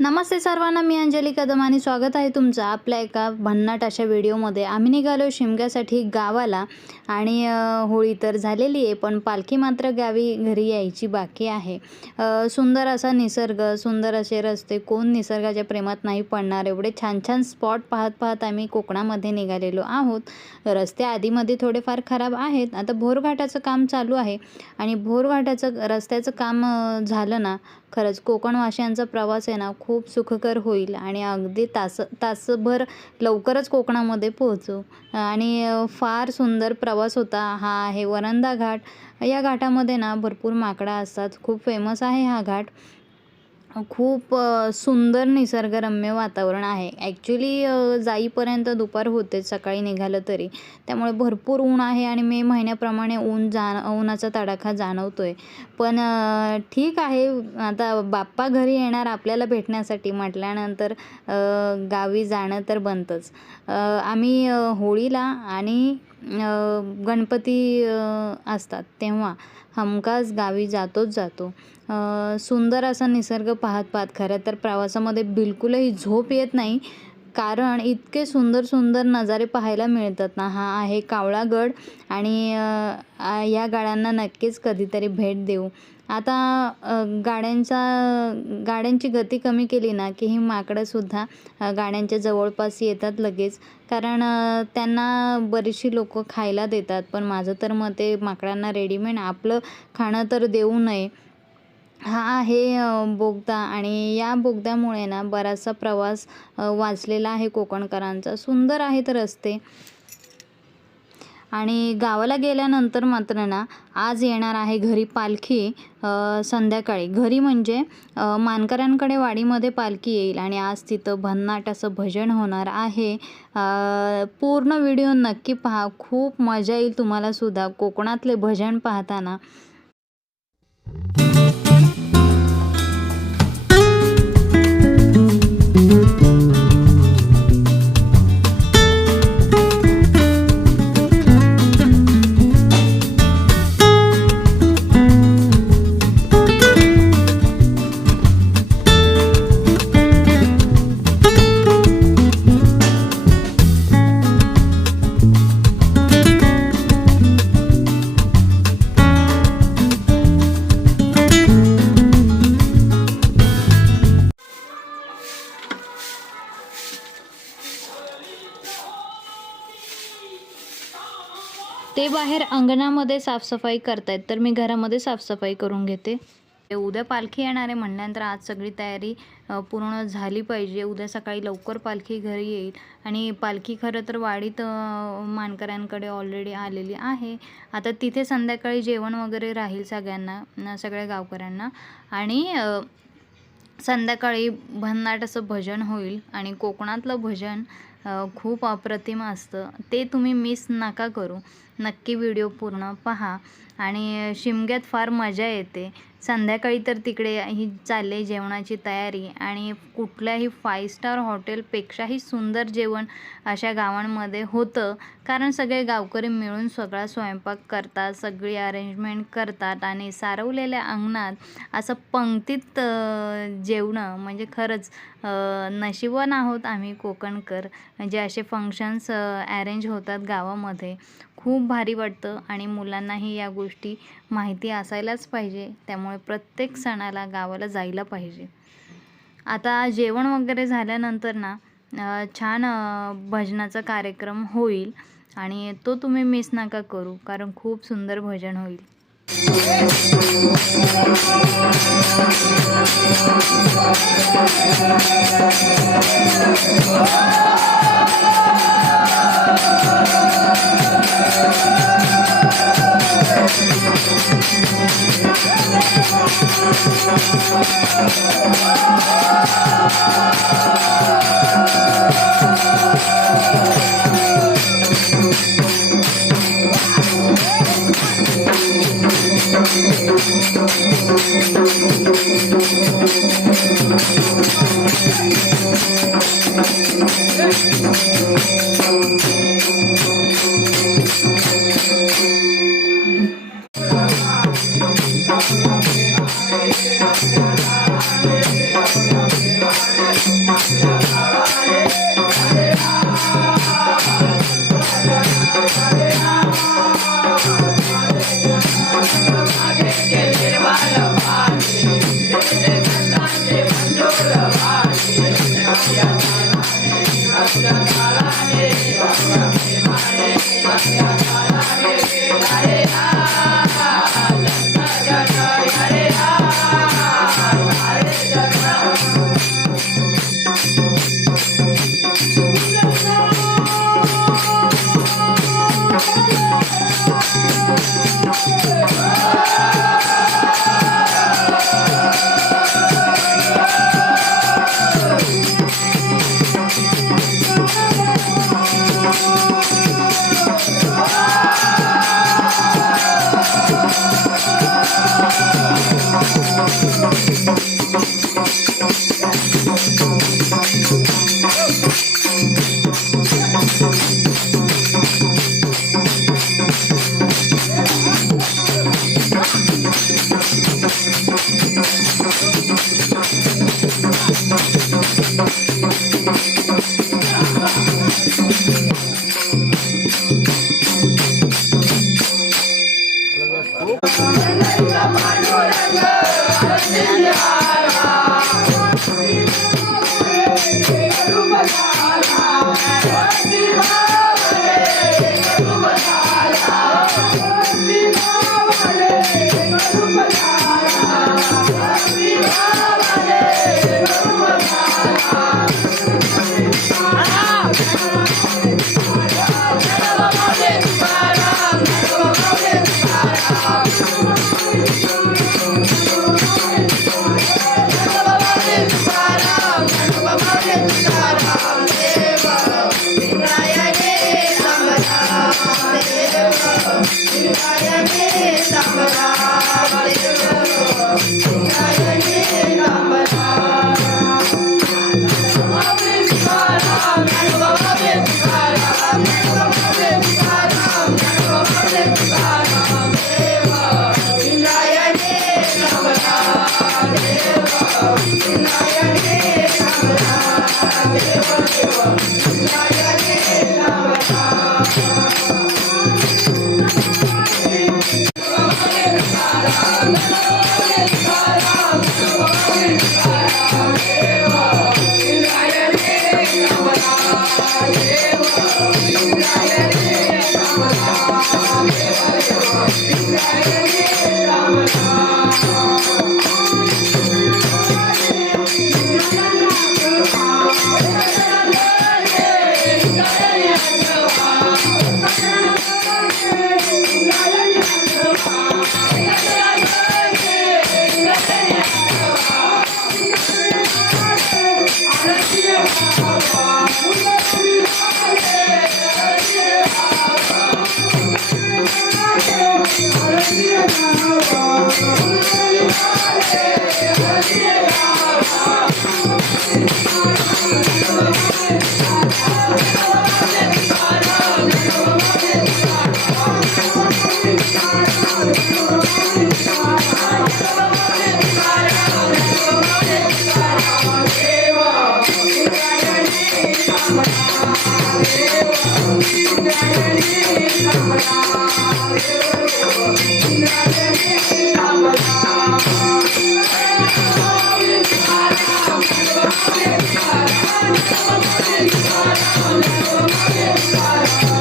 नमस्ते सर्वांना, मी अंजली कदम आणि स्वागत आहे तुमचं आपल्या एका भन्नाट अशा व्हिडिओमध्ये. आम्ही निघालो शिमग्यासाठी गावाला आणि होळी तर झालेली आहे, पण पालखी मात्र गावी घरी यायची बाकी आहे. सुंदर असा निसर्ग, सुंदर असे रस्ते, कोण निसर्गाच्या प्रेमात नाही पडणार. एवढे छान छान स्पॉट पाहत पाहत आम्ही कोकणामध्ये निघालेलो आहोत. रस्ते आधीमध्ये थोडेफार खराब आहेत. आता भोरघाटाचं काम चालू आहे आणि भोरघाटाचं रस्त्याचं काम झालं ना, खरंच कोकणवासियांचा प्रवास आहे ना खूप सुखकर होईल आणि अगदी तासभर लवकरच कोकणामध्ये पोहोचू. आणि फार सुंदर प्रवास होता. हा आहे वरंधा घाट. या घाटामध्ये ना भरपूर माकडा असतात. खूप फेमस आहे हा घाट. खूप सुंदर निसर्गरम्य वातावरण आहे. ॲक्च्युली जाईपर्यंत दुपार होते सकाळी निघालं तरी, त्यामुळे भरपूर ऊन आहे आणि मे महिन्याप्रमाणे उन्हाचा तडाखा जाणवतोय. पण ठीक आहे, आता बाप्पा घरी येणार आपल्याला भेटण्यासाठी म्हटल्यानंतर गावी जाणं तर बनतंच. आम्ही होळीला आणि गणपती असतात तेव्हा हमखास गावी जातोच जातो. सुंदर असा निसर्ग पाहत पाहत खरं तर प्रवासामध्ये बिलकुलही झोप येत नाही, कारण इतके सुंदर सुंदर नजारे पाहायला मिळतात ना. हा आहे कावळागड आणि या गाड्यांना नक्कीच कधीतरी भेट देऊ. आता गाड्यांची गती कमी केली ना की ही माकडंसुद्धा गाड्यांच्या जवळपास येतात लगेच, कारण त्यांना बरीचशी लोकं खायला देतात. पण माझं तर मत आहे माकडांना रेडीमेड आपलं खाणं तर देऊ नये. हा आहे बोगदा आणि या बोगद्यामुळे ना बराचसा प्रवास वाचलेला आहे कोकणकरांचा. सुंदर आहेत रस्ते. आणि गावाला गेल्यानंतर मात्र ना आज येणार आहे घरी पालखी संध्याकाळी. घरी म्हणजे मानकऱ्यांकडे वाडीमध्ये पालखी येईल आणि आज तिथं भन्नाट असं भजन होणार आहे. पूर्ण व्हिडिओ नक्की पहा, खूप मजा येईल तुम्हाला सुद्धा कोकणातले भजन पाहताना. ते बाहेर अंगणामध्ये साफसफाई करतायत, तर मी घरामध्ये साफसफाई करून घेते. उद्या पालखी येणार आहे म्हणल्यानंतर आज सगळी तयारी पूर्ण झाली पाहिजे. उद्या सकाळी लवकर पालखी घरी येईल आणि पालखी खरं तर वाडीत मानकऱ्यांकडे ऑलरेडी आलेली आहे. आता तिथे संध्याकाळी जेवण वगैरे राहील सगळ्यांना, सगळ्या गावकऱ्यांना. आणि संध्याकाळी भन्नाट असं भजन होईल आणि कोकणातलं भजन खूप अप्रतिम असतं. ते तुम्ही मिस नका करू. नक्की व्हिडिओ पूर्ण पहा आणि शिमग्यात फार मजा येते. संध्याकाळी तर तिकडे ही चालली जेवणाची तयारी आणि कुठल्याही 5 स्टार हॉटेलपेक्षाही सुंदर जेवण अशा गावांमध्ये होतं, कारण सगळे गावकरी मिळून सगळा स्वयंपाक करतात, सगळी अरेंजमेंट करतात आणि सारवलेल्या अंगणात असं पंक्तीत जेवणं म्हणजे खरंच नशिबवान आहोत आम्ही कोकणकर. म्हणजे असे फंक्शन्स अरेंज होतात गावामध्ये. खूप भारी वाटतं आणि मुलांनाही या गोष्टी माहिती असायलाच पाहिजे. त्यामुळे प्रत्येक सणाला गावाला जायला पाहिजे. आता जेवण वगैरे झाल्यानंतर ना छान भजनाचा कार्यक्रम होईल आणि तो तुम्ही मिस नका करू, कारण खूप सुंदर भजन होईल.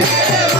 Yeah.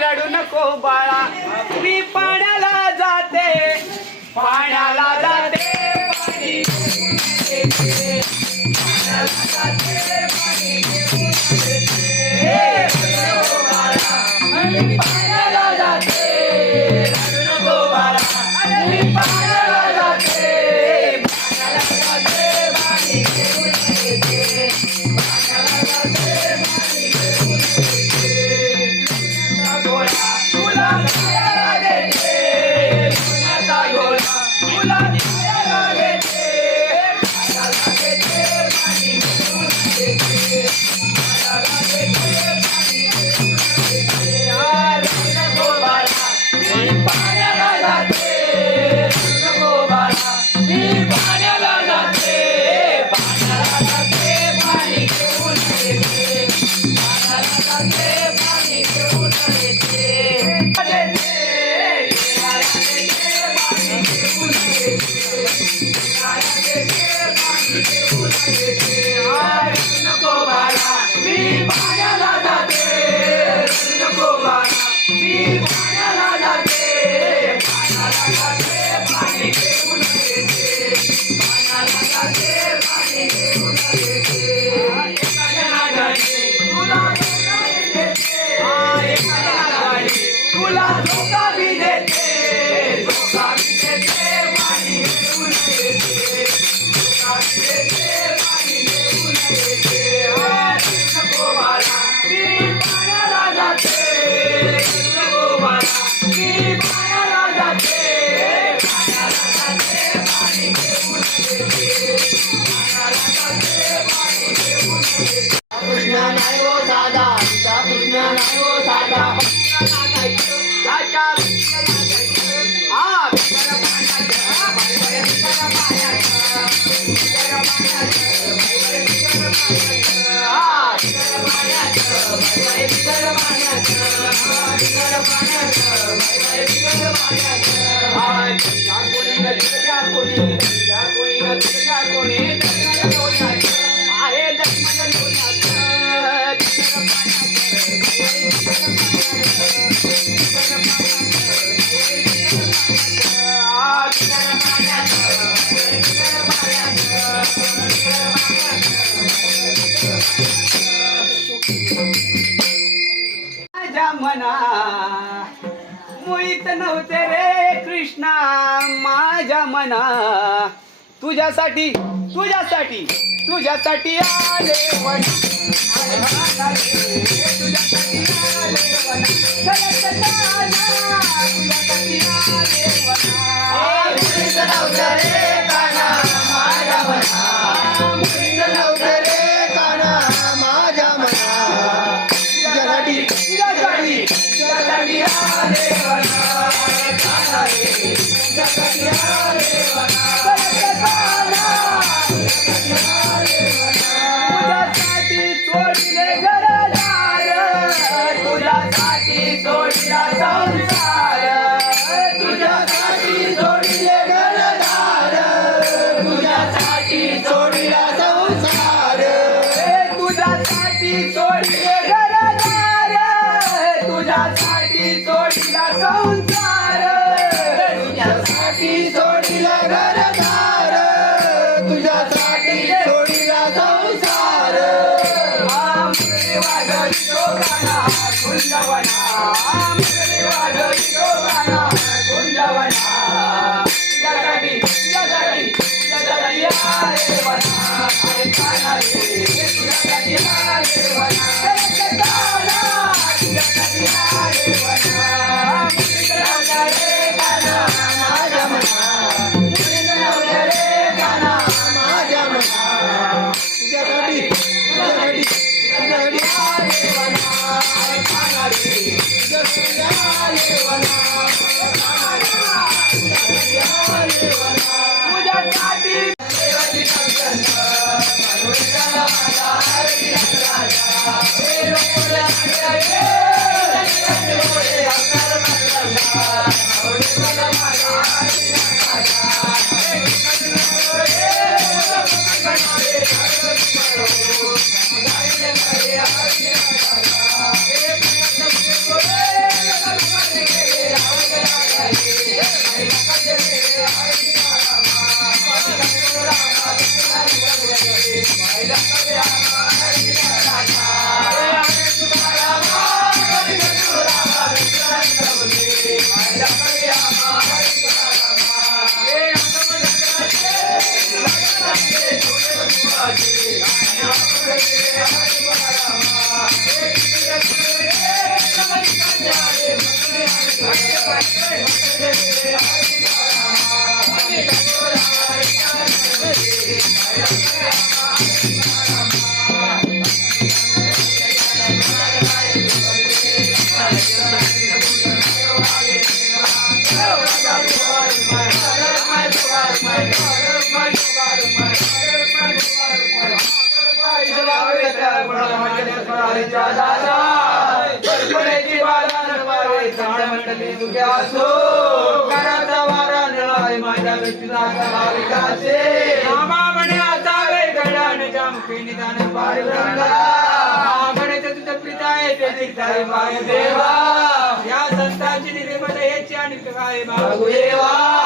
लढू नको बाळा, मी पाण्याला जाते, पाण्याला जाते, पाणी घेऊन येते, पाण्याला जाते, पाणी घेऊन येते. लढू नको बाळा, मी पाण्याला जाते, लढू नको बाळा, मी पाण्याला जाते, पाण्याला जाते, पाणी घेऊन येते, पाण्याला जाते, पाणी घेऊन येते. गोळा तुला खायला देते, सोन्याचा गोळा तुला खायला देते, खायला देते, पाणी घेऊन येते, खायला देते, पाणी माझ्या मना मुळीत नव्हते रे कृष्णा माझ्या मना तुझ्यासाठी तुझ्यासाठी तुझ्यासाठी आले वना अरे वना रे, तुझ्यासाठी आले वना तुझ्यासाठी आले वना मुळीत नव्हते रे काना माझ्या मना मुळीत नव्हते रे काना माझ्या मना तुझ्यासाठी तुझ्यासाठी तुझ्यासाठी आले वना काना रे तुझ्यासाठी आले वना तुझ्यासाठी सोडले घरदार तुझ्यासाठी सोडला संसार तुझ्यासाठी सोडले घरदार तुझ्यासाठी सोडला संसार तुझ्यासाठी सोडले घरदार तुझ्यासाठी सोडला संसार तुझ्यासाठी सोडला घरदार तुझ्यासाठी सोडला संसार आमरे वाजतो गाणा गुंजवना आमरे वाजतो गाणा गुंजवना तुझ्यासाठी तुझ्यासाठी तुझ्यासाठी आले वना अरे काना रे तुझ्यासाठी आले वना काना तुझ्यासाठी आले वना मुलींना रे काना माझ्या मना मुलींना रे काना माझ्या मना तुझ्यासाठी तुझ्यासाठी तुझ्यासाठी आले वना अरे काना रे तुझ्यासाठी आले वना काना रे तुझ्यासाठी आले वना तुझ्यासाठी देवाची कंकण मनोरंजन माझा हरी राजा हे लोकोले रे लोकोले अंतर मंगला मनोरंजन माझा हरी राजा देवा या संतांची निर्मल याची आणि काय मागू देवा